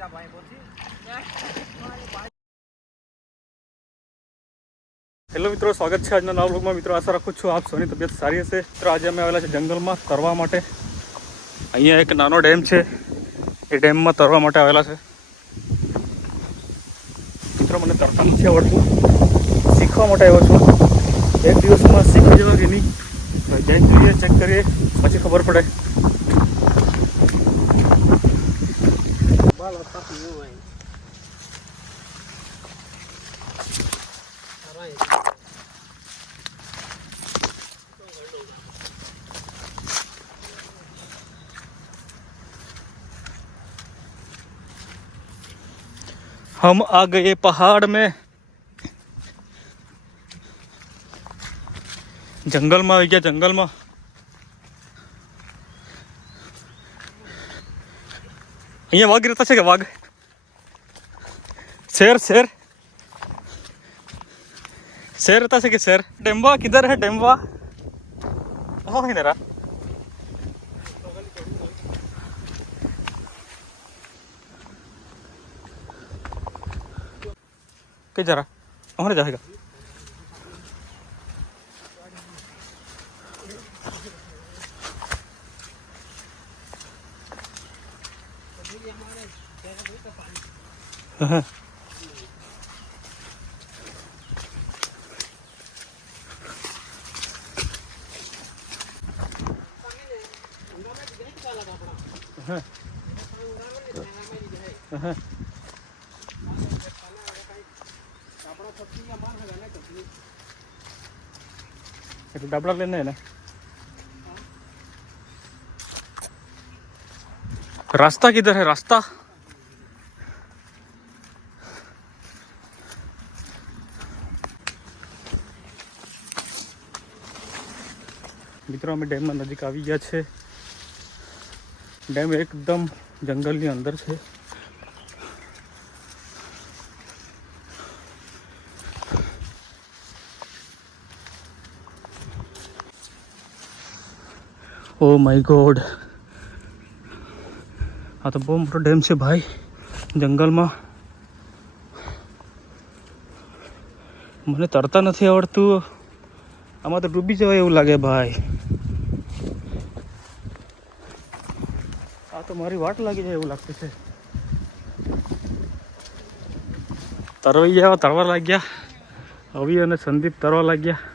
રા ભાઈ પહોંચી હેલો મિત્રો સ્વાગત છે આજના નવા બ્લોગમાં મિત્રો આશા રાખું છું આપ સૌની તબિયત સારી હશે મિત્રો આજે અમે આવેલા છે જંગલમાં તરવા માટે અહીંયા એક નાનો ડેમ છે એ ડેમમાં તરવા માટે આવેલા છે મિત્રો મને તરતા નથી આવડતું શીખવા માટે આવ્યો છું એક દિવસમાં શીખી જવા કે નહીં જઈને જોઈએ ચેક કરીએ પછી ખબર પડે हम आ गए पहाड़ में जंगल में आ गया जंगल में अहिया वाघ रहता है वाघ शेर शेर शेर रहता है शेर डेम्बा किधर है डेम्बा ओ किधर है के जरा हमारे जाएगा Uh-huh. ये तो लेने है ना रास्ता किधर है रास्ता मित्रों में डैम में नजीक आ गया डैम एकदम जंगल के अंदर है ઓ માય ગોડ આ તો બહુ મોટો ડેમ છે ભાઈ જંગલમાં મને તરતા નથી આવડતું આમાં તો ડૂબી જવાય એવું લાગે ભાઈ આ તો મારી વાટ લાગી જાય એવું લાગતું છે તરવાઈ ગયા તરવા લાગ્યા અવી અને સંદીપ તરવા લાગ્યા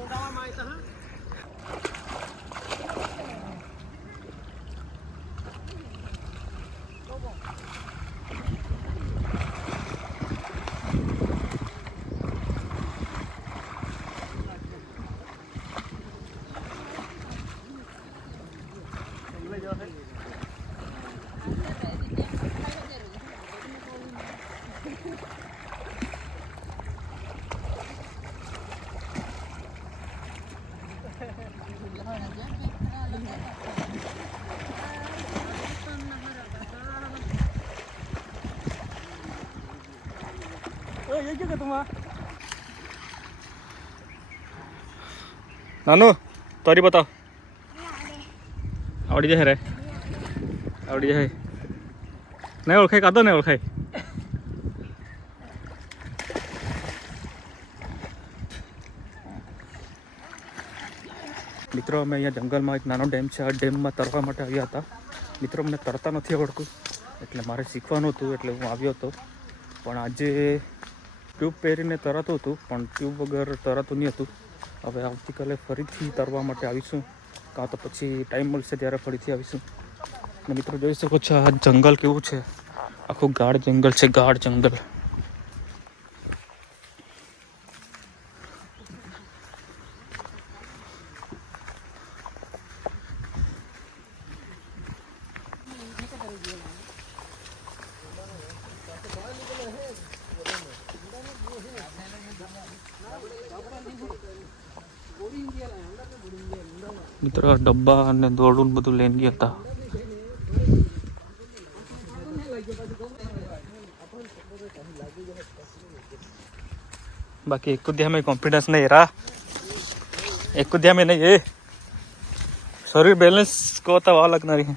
कोडावा मायता નાનું તારી બતાવ આવડી જશે રે આવડી જશે નહીં ઓળખાય કાતો નહીં ઓળખાય મિત્રો અમે અહીંયા જંગલમાં એક નાનો ડેમ છે આ ડેમમાં તરવા માટે આવ્યા હતા મિત્રો મને તરતા નથી આવડતું એટલે મારે શીખવાનું હતું એટલે હું આવ્યો હતો પણ આજે ટ્યુબ પહેરીને તરતું હતું પણ ટ્યુબ વગર તરતું નહીં હતું હવે આવતીકાલે ફરીથી તરવા માટે આવીશું કાં તો પછી ટાઈમ મળશે ત્યારે ફરીથી આવીશું અને મિત્રો જોઈ શકો છો આ જંગલ કેવું છે આખું ગાઢ જંગલ છે ગાઢ જંગલ મિત્રો ડબ્બા અને દોડું બધું लेन गया था बाकी एक दिया में कॉन्फिडेंस नहीं रहा एक दिया में नहीं ये शरीर बैलेंस को तो वहाँ लगना रही है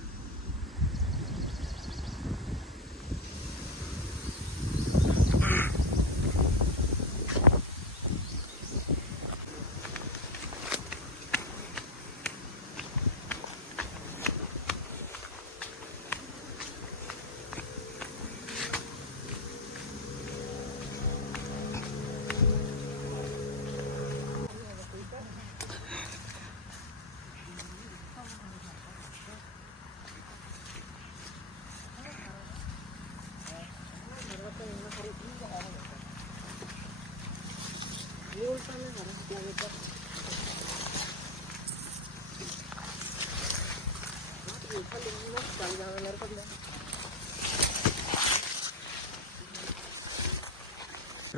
तो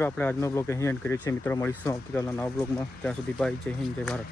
अपने आजनो ब्लॉग यहीं एंड करे छे मित्रों મળીશું ອຄ િલા નવા બ્લોગમાં ચાસુદીભાઈ જય હિન્દ જય ભારત